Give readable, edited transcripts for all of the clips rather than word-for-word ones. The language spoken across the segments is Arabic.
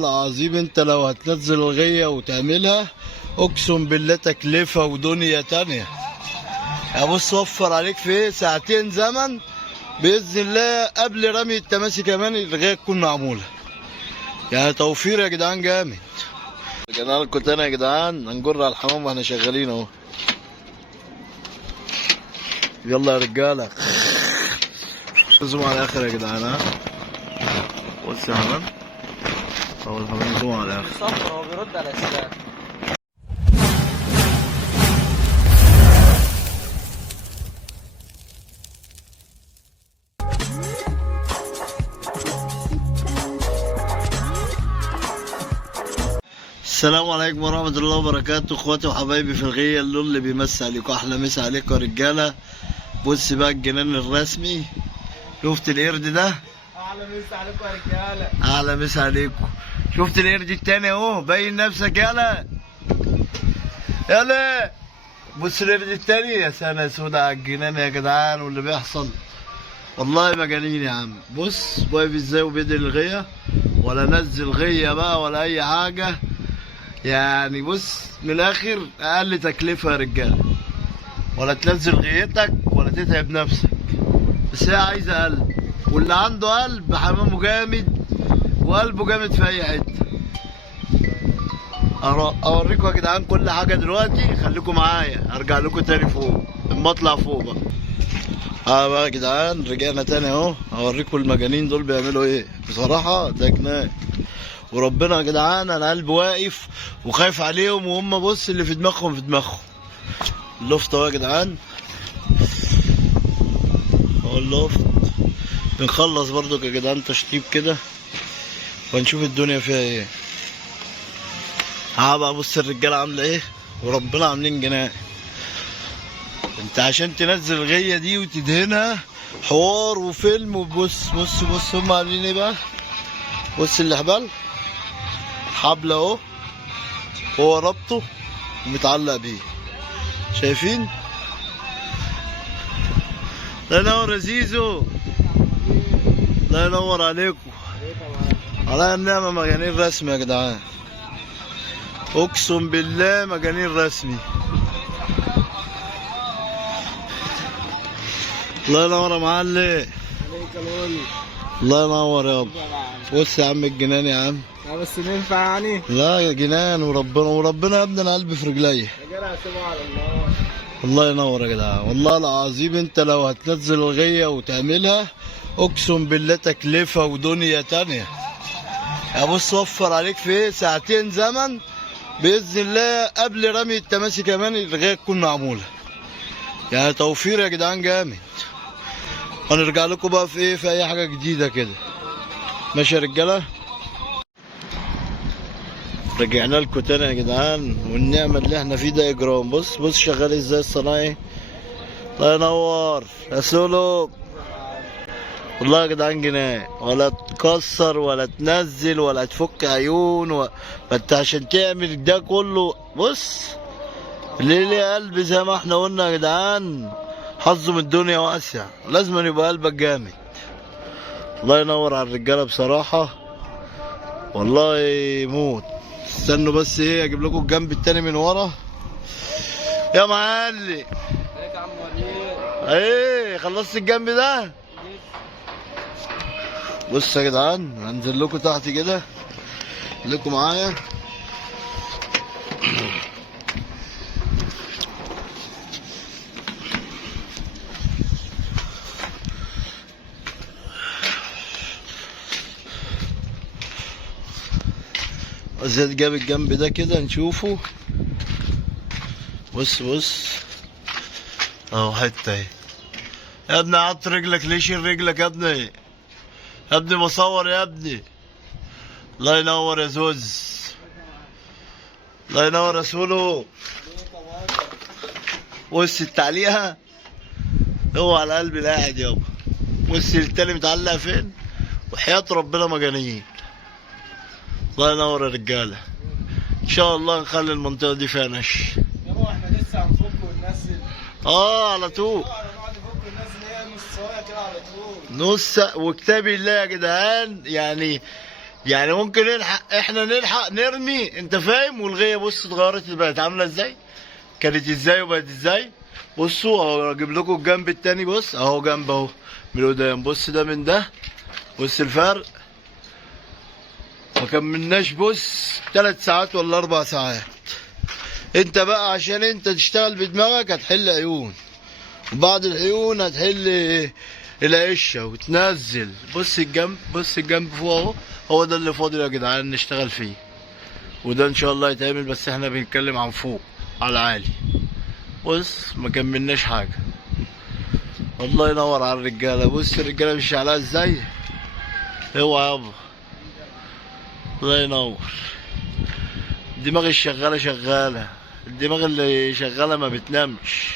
العظيم انت لو هتنزل الغية وتعملها اقسم بالله تكلفة ودنيا تانية. ابص وفر عليك في ايه؟ ساعتين زمن باذن الله قبل رمي التماسي كمان الغايه تكون معموله. يعني توفير يا جدعان جامد. رجعنا لكم تاني يا جدعان، هنجر على الحمام واحنا شغالين اهو. يلا يا رجاله زوم على الاخر يا جدعان. ها بص يا حمام اهو الحمام زوم على الاخر. صفر هو بيرد على السلام. السلام عليكم ورحمة الله وبركاته، اخواتي وحبايبي في الغية، اللي بيمسي عليكم احلى مسا عليكم يا رجالة. بص بقى الجنان الرسمي، شفت القرد ده؟ احلى مسا عليكم يا رجالة. احلى مسا عليكم. شفت القرد التاني اهو، باين نفسك يالا يالا. بص القرد التاني، يا سنة سودا على الجنان يا جدعان واللي بيحصل والله مجانين يا عم. بص واقف ازاي وبيدي الغية، ولا نزل غية بقى ولا اي حاجة. يعني بص من الاخر اقل تكلفه يا رجاله، ولا تنزل غيتك ولا تتعب نفسك، بس هي عايزه قلب، واللي عنده قلب حمامه جامد وقلبه جامد في اي حته. اوريكم يا جدعان كل حاجه دلوقتي، خليكم معايا ارجع لكم تاني فوق اما اطلع فوق بقى. بقى يا جدعان رجعنا تاني اهو، اوريكم المجانين دول بيعملوا ايه. بصراحه ده جنان وربنا يا جدعان، انا قلبي واقف وخايف عليهم، وهم بص اللي في دماغهم في دماغهم. اللفت اهو يا جدعان اهو اللفت. بنخلص برضو يا جدعان تشطيب كده ونشوف الدنيا فيها ايه. بقى بص الرجاله عامله ايه وربنا عاملين جنان. انت عشان تنزل الغيه دي وتدهنها حوار وفيلم. وبص بص بص هم عاملين ايه بقى. بص الحبال حبل اهو، هو ربطه ومتعلق بيه، شايفين؟ الله ينور يا زيزو، الله ينور عليكم. على النعمة مجانين رسمي يا جدعان، اقسم بالله مجانين رسمي. الله ينور يا معلم. الله ينور يابا. بص يا عم الجنان يا عم. لا بس ننفع يعني؟ لا يا جنان وربنا يا ابني انا قلبي في رجليا. يا جدع سيبها على الله. الله ينور يا جدعان. والله العظيم انت لو هتنزل الغية وتعملها اقسم بالله تكلفة ودنيا تانية. يا بص وفر عليك في ايه؟ ساعتين زمن باذن الله قبل رمي التماسي كمان الغية تكون معمولة. يعني توفير يا جدعان جامد. هنرجع لكم بقى في ايه، في اي حاجة جديدة كده. ماشي يا رجالة، رجعنا لكم تاني يا جدعان، والنعمة اللي احنا فيه ده اجرام. بص بص شغال ازاي الصنايعي. الله ينور يا سولو. والله يا جدعان جنان، ولا تكسر ولا تنزل ولا تفك عيون فانت عشان تعمل ده كله بص اللي ليه قلب زي ما احنا قلنا يا جدعان حظه من الدنيا واسع، لازم يبقى قلبك جامد. الله ينور على الرجاله بصراحه والله موت. استنوا بس ايه اجيب لكم الجنب التاني من ورا يا معلم. ازيك يا عم وليد؟ ايه خلصت الجنب ده؟ بص يا جدعان هنزل لكم تحت كده، خليكم معايا. زياد جاب الجنب ده كده نشوفه. بص بص اهو حته اهي. يا ابني حط رجلك ليه؟ شيل رجلك يا ابني، يا ابني بصور يا ابني. الله ينور يا زوز، الله ينور يا سولو. بص التعليقه هو على قلبي القاعد يابا. بص التاني متعلق فين، وحياة ربنا مجانين. الله ينور يا رجاله. ان شاء الله نخلي المنطقه دي فيها نش. يابا احنا لسه هنفك وننزل. على طول بعد نفك وننزل هي نص سوايع كده على طول. نص وكتاب الله يا جدعان. يعني يعني ممكن نلحق، احنا نلحق نرمي، انت فاهم؟ والغيه بص اتغيرت بقت عامله ازاي، كانت ازاي وبقت ازاي. بصوا اهو اجيب لكم الجنب التاني، بص اهو جنب اهو من قدام، بص ده من ده، بص الفرق. ما كملناش بص 3 ساعات ولا 4 ساعات. انت بقى عشان انت تشتغل بدماغك هتحل عيون، وبعد العيون هتحل العشه وتنزل. بص الجنب، بص الجنب فوق اهو، هو ده اللي فاضل يا جدعان نشتغل فيه، وده ان شاء الله يتعمل، بس احنا بنتكلم عن فوق على العالي. بص ما كملناش حاجه. الله ينور على الرجاله، بص الرجاله مش عليها ازاي، اوعى يابا. الله ينور. الدماغ الشغاله شغاله، الدماغ اللي شغاله ما بتنامش.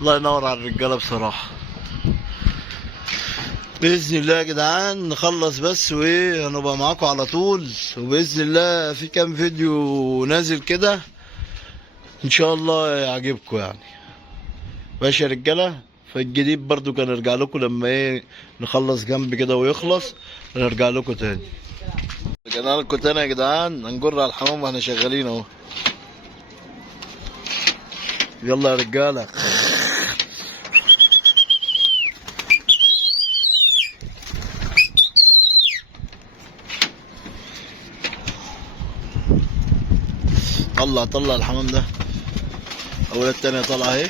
الله ينور على الرجاله بصراحه. باذن الله يا جدعان نخلص بس وايه هنبقى معاكم على طول، وباذن الله في كام فيديو نازل كده ان شاء الله يعجبكم يعني. ماشي يا رجاله. فالجديد برضو كان ارجع لكم لما ايه نخلص جنب كده ويخلص، نرجع لكم تاني. رجعنا لكم تاني يا جدعان، هنجر على الحمام واحنا شغالين اهو. يلا يا رجاله. طلع الحمام ده، اول التانية طالعه اهي.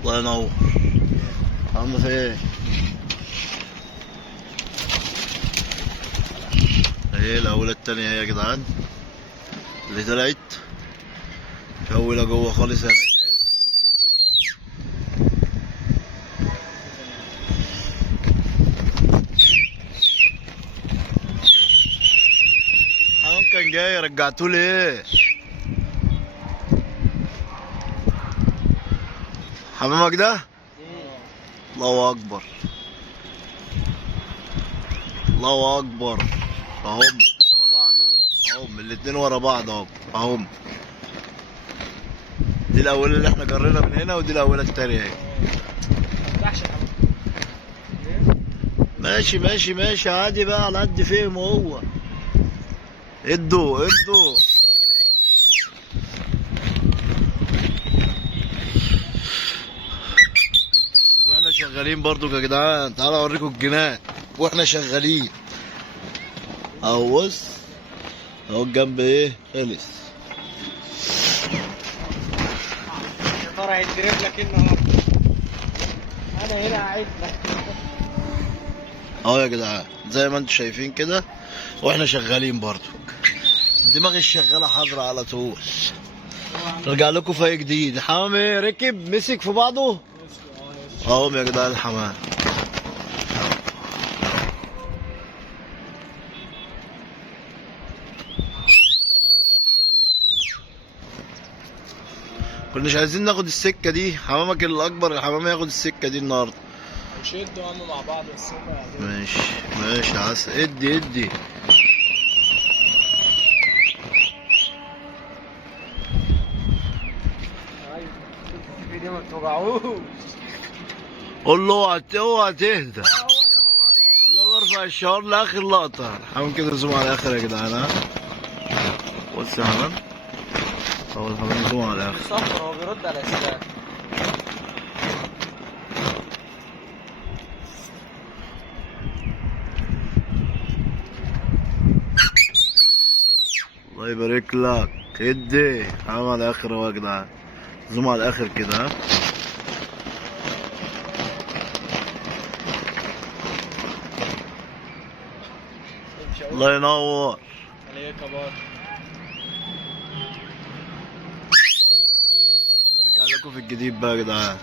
الله ينور. الحمام ده فين؟ اهي الاولى التانية اهي يا جدعان اللي طلعت. اولى جوه خالص هناك اهي. الحمام كان جاي رجعتوه ليه؟ حمامك ده؟ الله اكبر، الله اكبر. اهم ورا بعض اهم الاتنين ورا بعض اهم. دي الاولى اللي احنا جرينا من هنا، ودي الاولى التانية اهي. ماشي عادي بقى على قد فهمه هو. ادوا واحنا شغالين برضو يا جدعان. تعالوا اوريكم الجنان واحنا شغالين اهو. بص اهو الجنب ايه خلص. يا ترى هيتضرب لك النهارده؟ انا هنا قاعد لك اهو يا جدعان زي ما انتم شايفين كده، واحنا شغالين برضو. الدماغ الشغاله حاضره على طول. نرجع لكم في جديد. الحمام ايه ركب مسك في بعضه اهو يا جدعان. الحمام كناش عايزين ناخد السكه دي، حمامك الاكبر الحمام ياخد السكه دي النهارده. هنشدوا هم مع بعض السكه. ماشي عسل. ادي دي ما بتوجعوش. قول له اوعى تهدى. والله برفع الشعار لاخر لقطه. الحمام كده زوم على الاخر يا جدعان. ها بص يا حمام اهو الحمام زوم على الاخر. صفر هو بيرد على السلاح. الله يبارك لك. ادي حمام على الاخر اهو يا جدعان. زوم على الاخر كده. ها الله ينور عليك يا بابا. ارجع لكم في الجديد بقى يا جدعان.